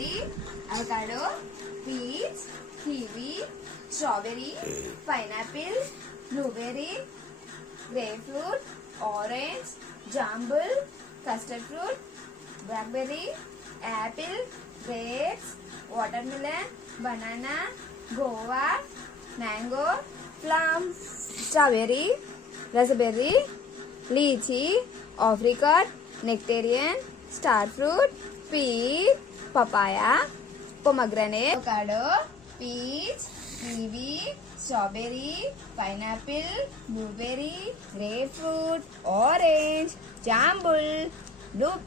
cherry, avocado, peach, kiwi, strawberry, pineapple, blueberry, grapefruit, orange, jambul, custard fruit, blackberry, apple, grapes, watermelon, banana, guava, mango, plum, strawberry, raspberry, lychee, apricot, nectarine, star fruit, peach, papaya, pomegranate, avocado, peach, kiwi, strawberry, pineapple, blueberry, grapefruit, orange, jambul,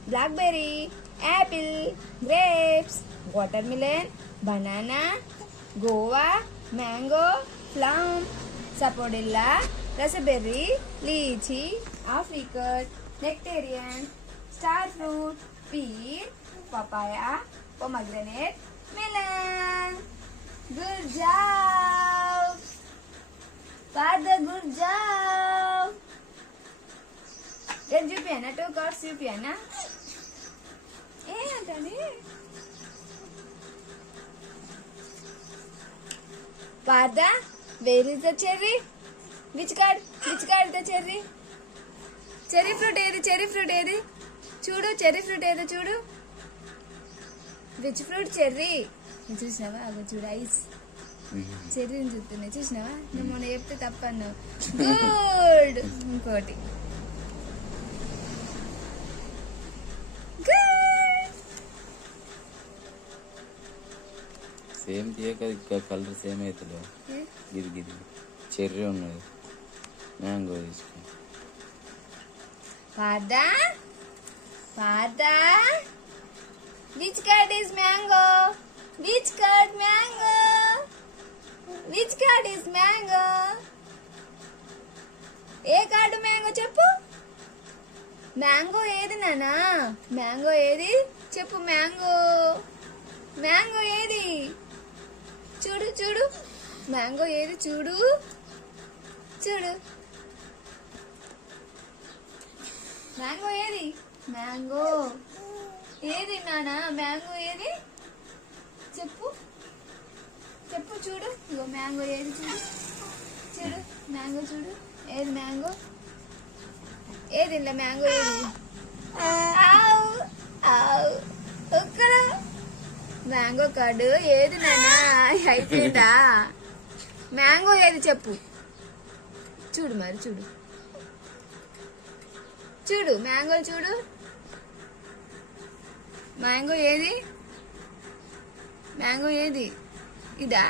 blackberry, apple, grapes, watermelon, banana, guava, mango, plum, sapodilla, raspberry, lychee, apricot, nectarine, star fruit, peach, papaya, pomegranate, melon. Good job! Father, good job! Then చూపియనా 2 cards చూపియనా ఏంటది Father, where is the cherry? Which card the cherry? Cherry fruit ఏది చూడు cherry fruit ఏదో చూడు which fruit cherry చూసినావా అగో చూడు ఐస్ చెర్రీని చూస్తున్నాయి చూసినావా నువ్వు మొన్న చెప్తే తప్పను గుడ్ ఇంకోటి సేమ్ తీయక కలర్ సేమ్ అవుతుంది గిది చెర్రీ ఉన్నది మ్యాంగో తీసుకో Father, which card is mango? Which card mango? Which card is mango? A card mango చెప్పు మ్యాంగో ఏది నానా మ్యాంగో ఏది చెప్పు మ్యాంగో ఏది చూడు మ్యాంగో ఏది చూడు మ్యాంగో ఏది నానా మ్యాంగో ఏది చెప్పు చూడు ఇగో మ్యాంగో ఏది చూడు మ్యాంగో చూడు ఏది మ్యాంగో ఏది ఇలా మ్యాంగో ఏది ఒక్కడ మ్యాంగో కార్డు ఏది నానా అయిపోయిందా మ్యాంగో ఏది చెప్పు చూడు మరి చూడు మ్యాంగో చూడు మ్యాంగో ఏది ఇదా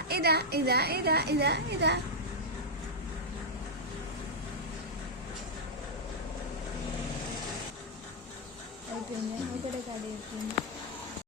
అయిపోయింది ఒకటే కాదు అయిపోయింది